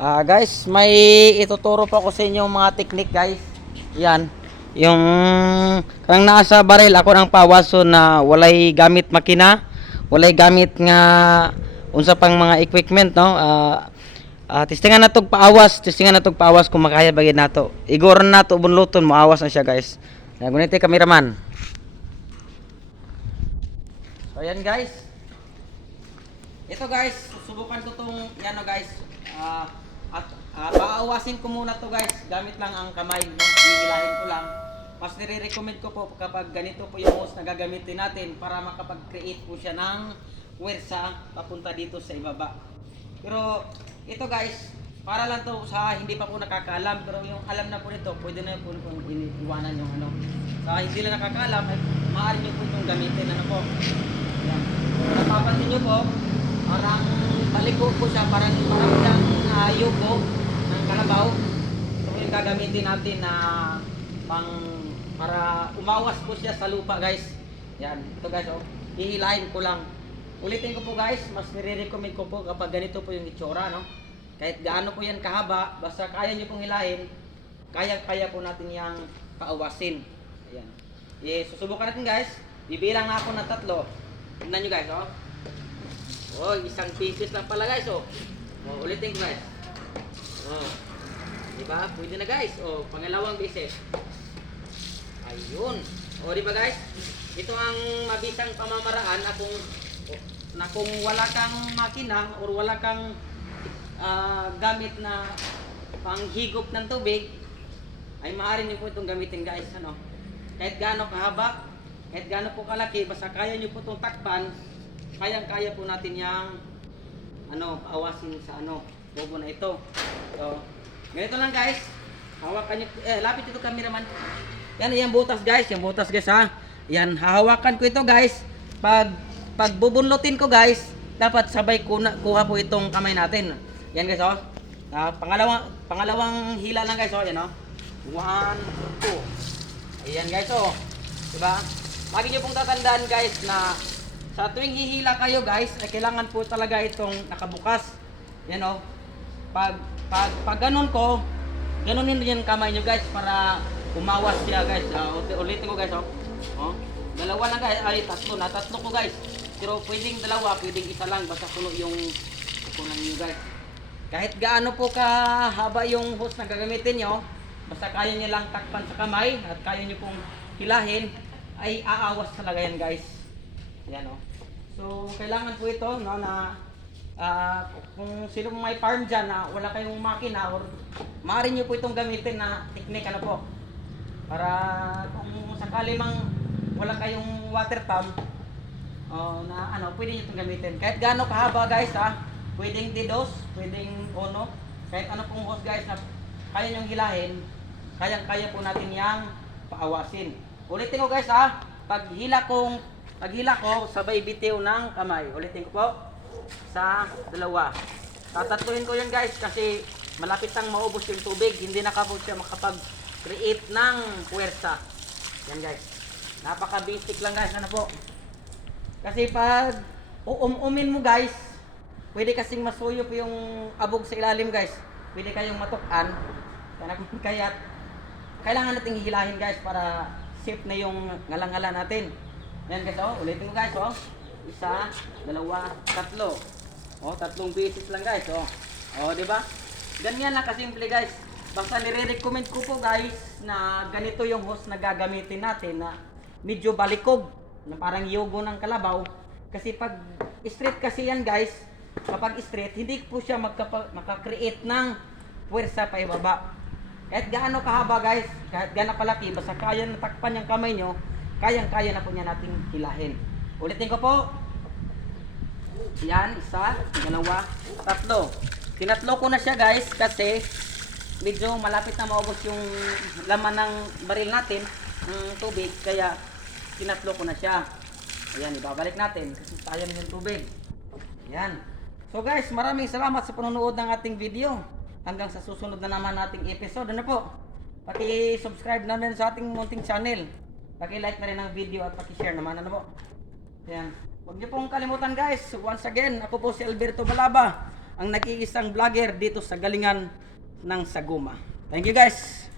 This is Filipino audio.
Guys, may ituturo po ako sa inyo mga technique guys. Yan. Yung kang nasa baril ako ng pawaso na walay gamit makina, walay gamit nga unsa pang mga equipment no. Testingan na tog paawas kung makaya bagid nato. Igor nato bunluton mo awas na siya guys. Naguniti kameraman. So yan guys. Ito guys, susubukan ko tong yan no guys. Paawasin ko muna to guys. Gamit lang ang kamay, no? Hihilahin ko lang. Mas nire-recommend ko po kapag ganito po yung hose na gagamitin natin para makapag-create po siya ng puwersa papunta dito sa ibaba. Pero ito guys, para lang to sa hindi pa po nakakaalam, pero yung alam na po nito, pwede na po iwanan yung ano. Sa hindi lang nakakaalam, ay maaari nyo po itong gamitin. Ano po? Yan. Napapansin nyo po, parang baliko po siya, parang siyang yugo ng kalabaw. Ito po yung gagamitin natin na para umawas po siya sa lupa guys. Yan, ito guys oh, hihilahin ko lang. Ulitin ko po guys, mas nire-recommend ko po kapag ganito po yung itsura no. Kahit gaano po yan kahaba, basta kaya nyo pong hilahin, kaya po natin yang paawasin. Ayan. Susubukan natin guys. Bibilang na ako ng 3. Tignan nyo guys oh. Oh, isang pieces lang pala guys oh. Oh, ulitin ko guys. Oh. Diba? Pwede na guys. Oh, pangalawang beses. Ayun. Oh, diba guys? Ito ang mabisang pamamaraan na kung wala kang makina or wala kang gamit na panghigop ng tubig, ay maaari nyo po itong gamitin guys. Ano? Kahit gaano kahaba, kahit gaano po kalaki, basta kaya nyo po itong takpan, kaya po natin yung paawasin sa bobo na ito. So, ganito lang guys. Hawakan nyo, lapit ito cameraman. Yan, yung butas guys ha. Yan, hahawakan ko ito guys. Pag bubunlutin ko guys, dapat sabay kuha po itong kamay natin. Yan guys oh. Pangalawang hila lang guys oh, yan oh. 1, 2. Ayan guys oh. Diba? Lagi nyo pong tatandaan guys na sa tuwing hihila kayo guys, ay kailangan po talaga itong nakabukas. Yan oh. Pag ganun ko, ganunin din yung kamay nyo guys para umawas siya guys. Ulitin ko guys oh. Oh. Dalawa lang guys, ay tatlo ko guys. Pero pwedeng dalawa, pwedeng isa lang basta puno yung kukunan nyo guys. Kahit gaano po kahaba yung hose na gagamitin nyo, basta kaya nyo lang takpan sa kamay at kaya nyo pong hilahin, ay aawas talaga yan guys. Yan o. So kailangan po ito no, na kung sino may farm dyan na wala kayong makina or maaari nyo po itong gamitin na technique po. Para kung sakali mang wala kayong water pump, na pwede nyo itong gamitin. Kahit gaano kahaba guys ha. Pwedeng didos, pwedeng ono, kahit ano pong hose guys na kaya nyong hilahin, kaya po natin yang paawasin. Ulitin ko guys ha, paghila ko, sabay bitiw ng kamay. Ulitin ko po, sa dalawa. Tatatluhin ko yan guys kasi malapit nang maubos yung tubig, hindi na po siya makapag-create ng puwersa. Yan guys, napaka-basic lang guys, ano po. Kasi pag uumin mo guys, pwede kasing masuyo po yung abog sa ilalim guys. Pwede kayong matukan. Kaya kailangan nating hihilahin guys para safe na yung ngalang-ngala natin. Ayan guys oh, ulitin ko guys oh. 1, 2, 3. Oh, 3 beses lang guys oh. Oh, di ba? Ganyan lang kasimple guys. Basta nire-recommend ko po guys na ganito yung hose na gagamitin natin na medyo balikog, na parang yogo ng kalabaw. Kasi pag straight kasi yan guys, kapag straight, hindi po siya makakreate ng puwersa pa ibaba. Kahit gaano kahaba guys, kahit gaano kalaki, basta kaya natakpan yung kamay nyo, kayang-kaya na po niya nating hilahin. Ulitin ko po. Yan, 1, 2, 3. Tinatlo ko na siya guys kasi medyo malapit na maubos yung laman ng baril natin, ng tubig, kaya tinatlo ko na siya. Ayan, ibabalik natin kasi sayang yung tubig. Ayan. So guys, maraming salamat sa panonood ng ating video. Hanggang sa susunod na naman nating episode. Ano po? Paki-subscribe na rin sa ating munting channel. Paki-like na rin ang video at paki-share naman. Ano po? Ayan. Huwag niyo pong kalimutan guys. Once again, ako po si Alberto Balaba. ang nag-iisang vlogger dito sa galingan ng Saguma. Thank you guys!